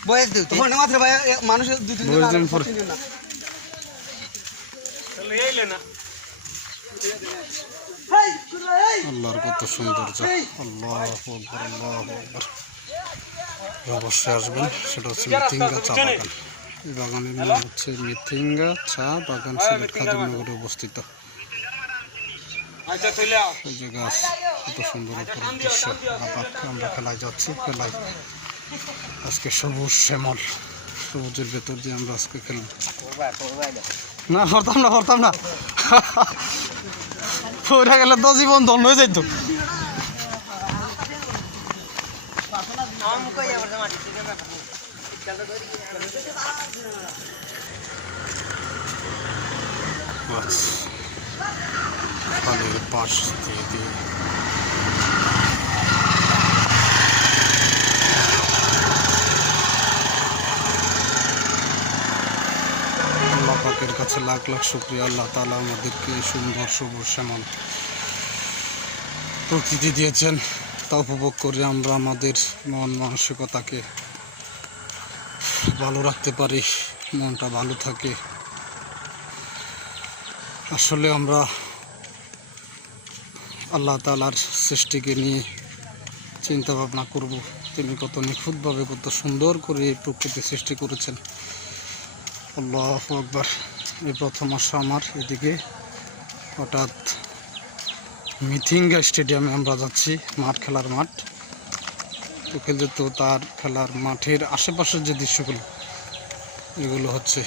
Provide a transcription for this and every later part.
বয়স দিও তো ফোনে মাত্র ভাই মানুষের দুই তিন জন আর তিন জন না চলে এইলে না আল্লাহর কত সৌন্দর্য আল্লাহু আকবার আল্লাহু আকবার অবশ্যই আসবেন সেটা হচ্ছে মিথিঙ্গা চা বাগান এই বাগানের নাম হচ্ছে মিথিঙ্গা চা বাগান সিলেট খাদিমনগরে অবস্থিত আচ্ছা চলে আও এই যে গাছ কত সুন্দর উপরের দৃশ্য আমরা খেলায় যাচ্ছি খেলায় আজকে সবুজ শ্যামল সবুজের ভেতর দিয়ে আমরা আজকে খেলব না হরতাম না পড়ে গেলে তো জীবন ধন্য হয়ে যাইতো খালের পাশ দিয়ে আল্লাহ পাকের কাছে লাখ লাখ শুকরিয়া আল্লাহ তাআলা আমাদেরকে সুন্দর সবুজ শ্যামল প্রকৃতি দিয়েছেন তা উপভোগ করে আমরা আমাদের মন মানসিকতাকে ভালো রাখতে পারি মনটা ভালো থাকে আসলে আমরা আল্লাহ তাআলার সৃষ্টিকে নিয়ে চিন্তা ভাবনা করব তিনি কত নিখুঁতভাবে কত সুন্দর করে এই প্রকৃতি সৃষ্টি করেছেন আল্লাহু আকবার এই প্রথম আসা আমার এদিকে হঠাৎ মিথিঙ্গা স্টেডিয়ামে আমরা যাচ্ছি মাঠ খেলার মাঠ তো খেলতে তো তার খেলার মাঠের আশেপাশের যে দৃশ্যগুলো এগুলো হচ্ছে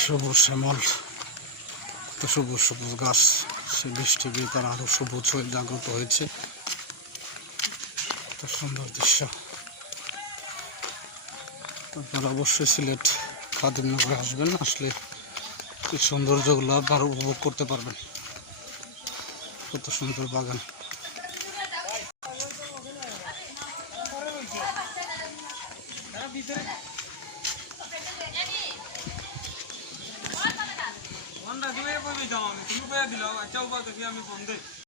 সবুজ শ্যামল তো সবুজ সবুজ গাছ সে বৃষ্টি দিয়ে তারা আরও সবুজ হয়ে জাগ্রত হয়েছে তো সুন্দর দৃশ্য আপনারা অবশ্যই সিলেট খাদিমনগরে আসবেন আসলে এই সৌন্দর্যগুলো আবার উপভোগ করতে পারবেন কত সুন্দর বাগান আমরা দুয়ে কই যাও আমি তুমি কইয়া দিলাও আচ্ছা উবা দেখি আমি ফোন দেই